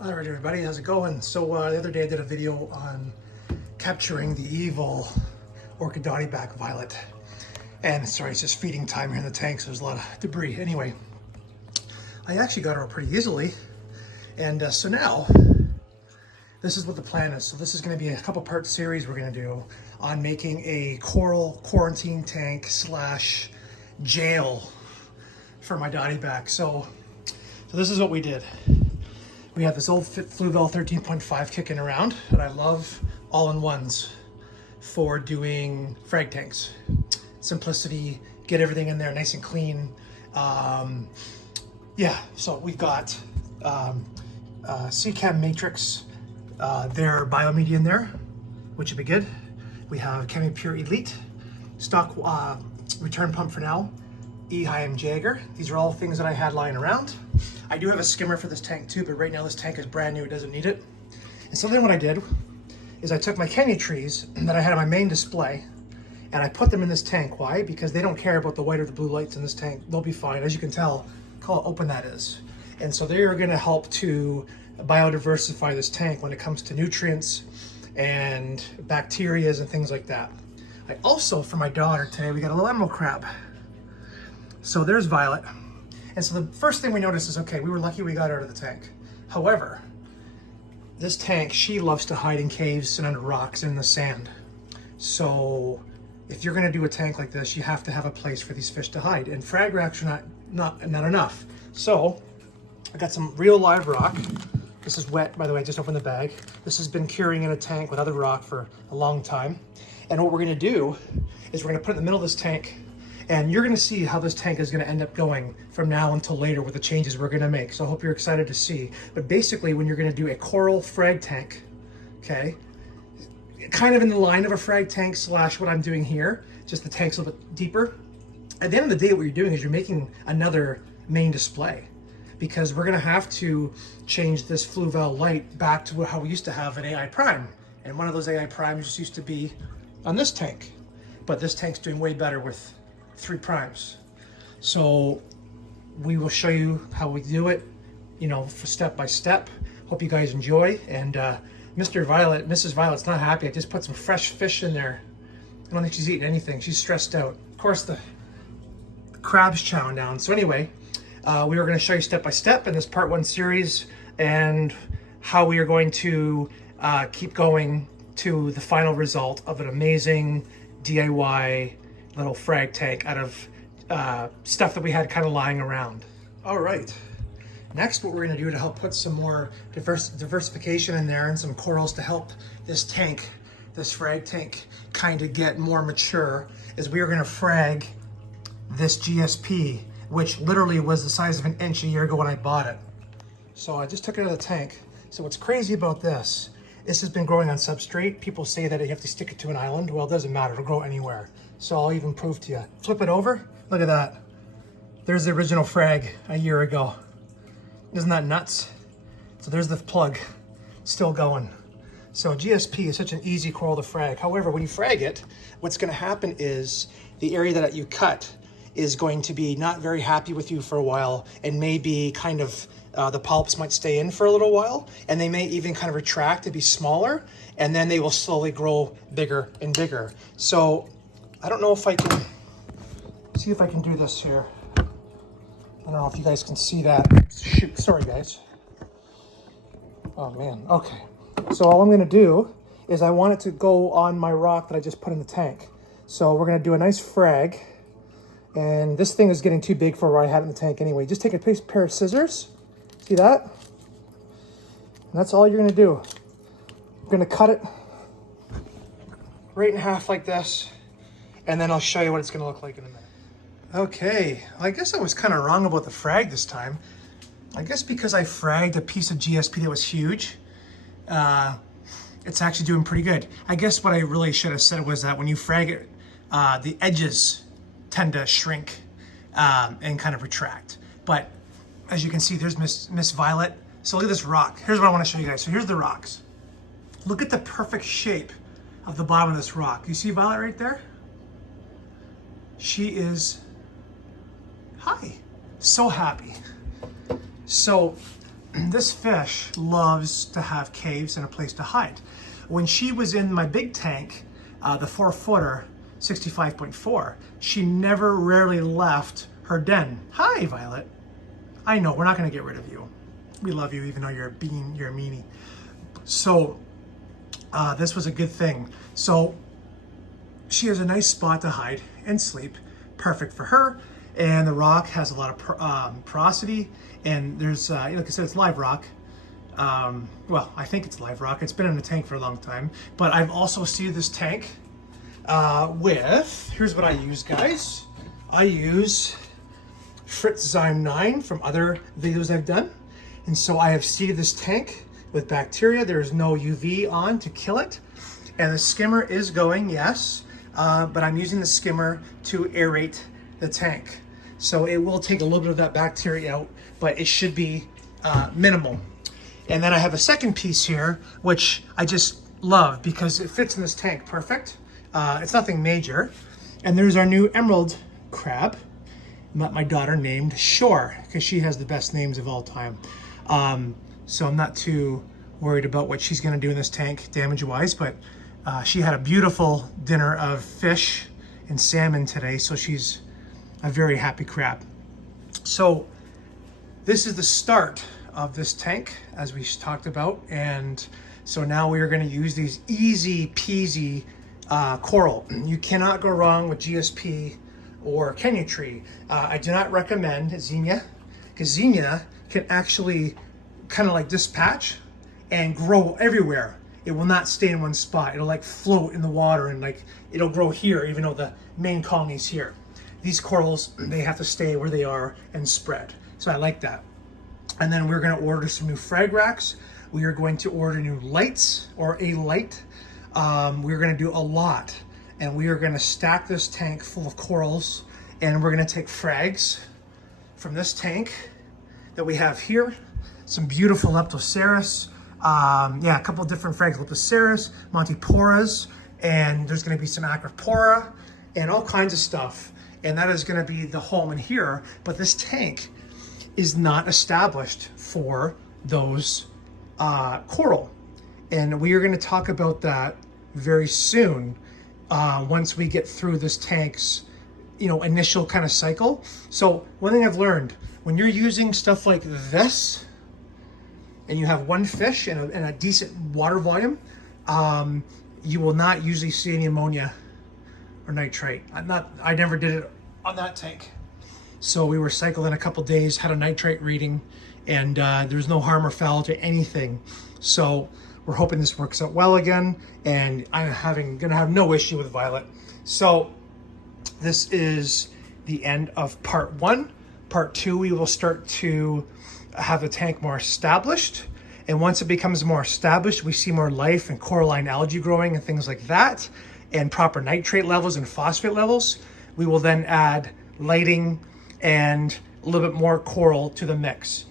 All right, everybody, how's it going? So the other day I did a video on capturing the evil orchid dotty-back violet. And sorry, it's just feeding time here in the tank, so there's a lot of debris. Anyway, I actually got her pretty easily. And so now, this is what the plan is. So this is gonna be a couple part series we're gonna do on making a coral quarantine tank slash jail for my dotty-back. So this is what we did. We have this old Fluval 13.5 kicking around, and I love all-in-ones for doing frag tanks. Simplicity, get everything in there nice and clean. Yeah, so we've got CCAM Matrix, their biomedia in there, which would be good. We have Chemi Pure Elite, stock return pump for now, E-Heim Jagger. These are all things that I had lying around. I do have a skimmer for this tank too, but right now this tank is brand new, it doesn't need it. And so then what I did is I took my Kenya trees that I had on my main display and I put them in this tank. Why? Because they don't care about the white or the blue lights in this tank. They'll be fine. As you can tell, look how open that is. And so they are gonna help to biodiversify this tank when it comes to nutrients and bacterias and things like that. I also, for my daughter today, we got a little emerald crab. So there's Violet. And so the first thing we noticed is, okay, we were lucky we got her out of the tank. However, this tank, she loves to hide in caves and under rocks and in the sand. So if you're gonna do a tank like this, you have to have a place for these fish to hide. And frag racks are not enough. So I got some real live rock. This is wet, by the way, I just opened the bag. This has been curing in a tank with other rock for a long time. And what we're gonna do is we're gonna put it in the middle of this tank, and you're gonna see how this tank is gonna end up going from now until later with the changes we're gonna make. So I hope you're excited to see. But basically, when you're gonna do a coral frag tank, okay, kind of in the line of a frag tank slash what I'm doing here, just the tank's a little bit deeper. At the end of the day, what you're doing is you're making another main display, because we're gonna have to change this Fluval light back to how we used to have an AI prime. And one of those AI primes just used to be on this tank. But this tank's doing way better with 3 primes. So we will show you how we do it, you know, for step by step. Hope you guys enjoy. And Mrs. Violet's not happy. I just put some fresh fish in there. I don't think she's eating anything. She's stressed out. Of course, the crab's chowing down. So anyway, we are going to show you step by step in this part 1 series and how we are going to keep going to the final result of an amazing DIY little frag tank out of stuff that we had kind of lying around. All right, next what we're going to do to help put some more diversification in there and some corals to help this tank, this frag tank, kind of get more mature, is we are going to frag this GSP, which literally was the size of an inch a year ago when I bought it. So I just took it out of the tank. So what's crazy about this has been growing on substrate. People say that you have to stick it to an island. Well, it doesn't matter, it'll grow anywhere. So I'll even prove to you. Flip it over, look at that. There's the original frag a year ago. Isn't that nuts? So there's the plug, still going. So GSP is such an easy coral to frag. However, when you frag it, what's gonna happen is the area that you cut is going to be not very happy with you for a while, and maybe kind of the polyps might stay in for a little while, and they may even kind of retract to be smaller, and then they will slowly grow bigger and bigger. So I don't know if I can, see if I can do this here. I don't know if you guys can see that. Shoot, sorry guys. Oh man, okay. So all I'm gonna do is I want it to go on my rock that I just put in the tank. So we're gonna do a nice frag. And this thing is getting too big for where I had it in the tank anyway. Just take a pair of scissors. See that? And that's all you're gonna do. You're gonna cut it right in half like this. And then I'll show you what it's gonna look like in a minute. Okay, I guess I was kind of wrong about the frag this time. I guess because I fragged a piece of GSP that was huge, it's actually doing pretty good. I guess what I really should have said was that when you frag it, the edges tend to shrink and kind of retract. But as you can see, there's Miss Violet. So look at this rock. Here's what I want to show you guys. So here's the rocks. Look at the perfect shape of the bottom of this rock. You see Violet right there? She is, hi, so happy. So this fish loves to have caves and a place to hide. When she was in my big tank, the 4-footer, 65.4, she never rarely left her den. Hi, Violet. I know, we're not gonna get rid of you. We love you even though you're a meanie. So this was a good thing. So she has a nice spot to hide and sleep, perfect for her. And the rock has a lot of porosity, and there's, like I said, it's live rock. Well, I think it's live rock. It's been in the tank for a long time. But I've also seeded this tank with, here's what I use, guys. I use Fritzyme 9 from other videos I've done. And so I have seeded this tank with bacteria. There's no UV on to kill it. And the skimmer is going, yes, but I'm using the skimmer to aerate the tank. So it will take a little bit of that bacteria out, but it should be minimal. And then I have a second piece here, which I just love because it fits in this tank perfect. It's nothing major. And there's our new emerald crab that my daughter named Shore, because she has the best names of all time. So I'm not too worried about what she's gonna do in this tank damage-wise, but she had a beautiful dinner of fish and salmon today, so she's a very happy crab. So this is the start of this tank, as we talked about, and so now we are going to use these easy peasy coral. You cannot go wrong with GSP or Kenya tree. I do not recommend zinnia, because zinnia can actually kind of like dispatch and grow everywhere. It will not stay in one spot. It'll like float in the water, and like it'll grow here even though the main colony is here. These corals, they have to stay where they are and spread. So I like that. And then we're gonna order some new frag racks. We are going to order new lights, or a light. We're gonna do a lot. And we are gonna stack this tank full of corals, and we're gonna take frags from this tank that we have here. Some beautiful Leptoceras. A couple of different frags, Leptoceras, Montiporas, and there's gonna be some Acropora, and all kinds of stuff. And that is going to be the home in here. But this tank is not established for those coral. And we are going to talk about that very soon once we get through this tank's initial kind of cycle. So one thing I've learned, when you're using stuff like this and you have one fish and a decent water volume, you will not usually see any ammonia or nitrate. I never did it on that tank. So we were cycled in a couple days, had a nitrate reading, and there was no harm or foul to anything. So we're hoping this works out well again, and I'm gonna have no issue with Violet. So this is the end of part 1. Part 2, we will start to have the tank more established. And once it becomes more established, we see more life and coralline algae growing and things like that, and proper nitrate levels and phosphate levels, we will then add lighting and a little bit more coral to the mix.